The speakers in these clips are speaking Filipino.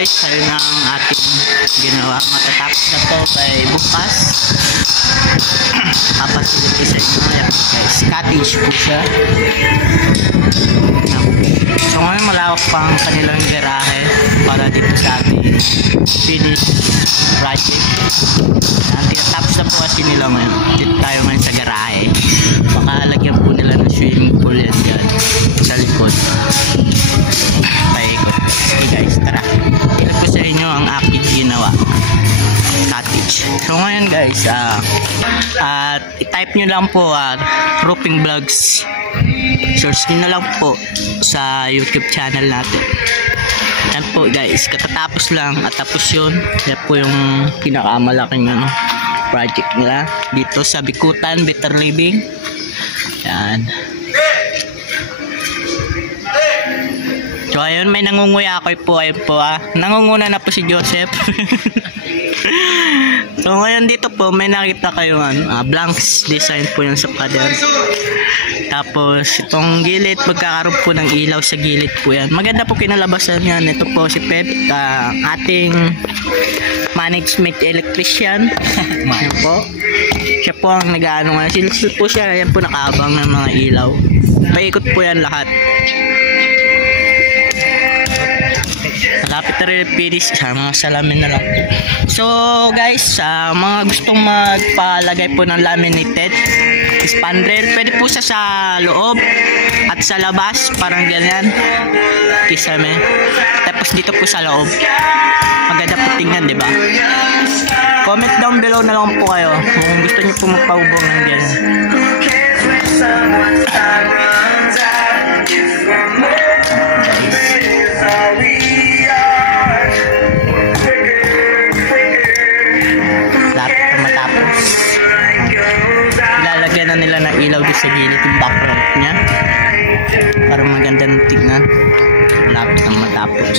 guys, ayun ang ating ginawa. Matatapos na po kay bukas. Papasilip ko sa inyo. Guys, cottage po siya. So ngayon malawak pang kanilang garahe para dito sa ating finish project. Tinatapos na po kasi nila ngayon. Dito tayo ngayon sa garahe. Baka lagyan po nila ng swimming pool yan dyan sa likod. Paikot. Okay guys, tara. Ito po sa inyo ang aking ginawa. Cottage. So ngayon guys, i-type nyo lang po roofing vlogs. Search nyo na lang po sa YouTube channel natin. Yan po guys, katatapos lang at tapos yun. Yan po yung pinakamalaking project nila dito sa Bikutan Better Living. Yan. So ayun, may nangunguya ako po. Ayun po nangunguna na po si Joseph. So ngayon dito po may nakita kayo blanks design po yung sa pader. Tapos itong gilid, magkakaroon po ng ilaw sa gilid po yan. Maganda po kinalabasan yan. Ito po si Pep, ating management electrician. Yan po. Siya po ang nag-ano nga. Sinusunod po siya. Yan po nakaabang ng mga ilaw. Paikot po yan lahat. Malapit na rin finish, mga salamin na lang. So guys, mga gustong magpalagay po ng laminated spandrel, pwede po sa loob at sa labas, parang ganyan. Kisame. Tapos dito po sa loob. Maganda po tingnan, diba? Comment down below na lang po kayo kung gusto niyo po magpaubong ng ganyan. Ilalagyan na nila ng ilaw doon sa gilid yung background niya para maganda ng tingnan. Malapit ang matapos.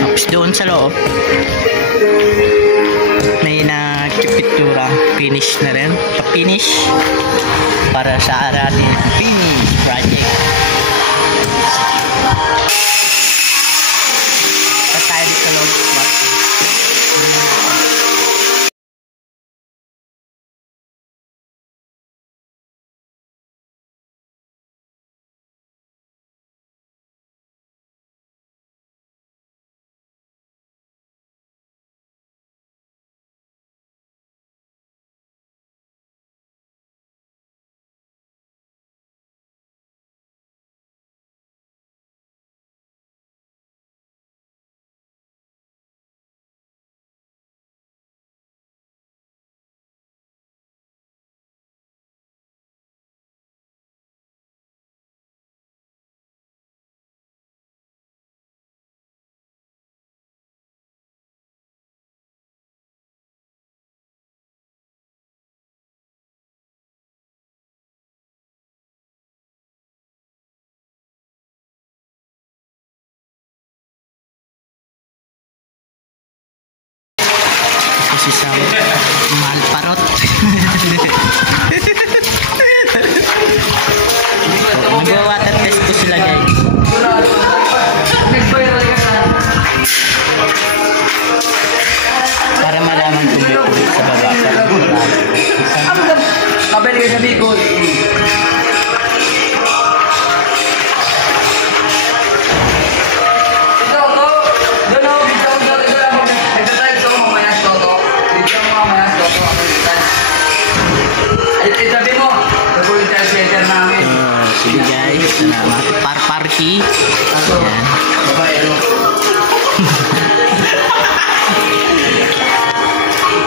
Tapos doon sa loob may nagpipintura, finish na rin, pa-finish para sa ating finish project. Tayo dito loob. Si Sam, mahal parot. Mag-water test ko sila guys. Para malaman kung may kulit sa baba. Kabel ka sa Bicol. Sige guys, salamat. Party. Ayan.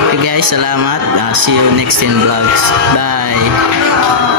Okay guys, salamat. See you next in vlogs. Bye.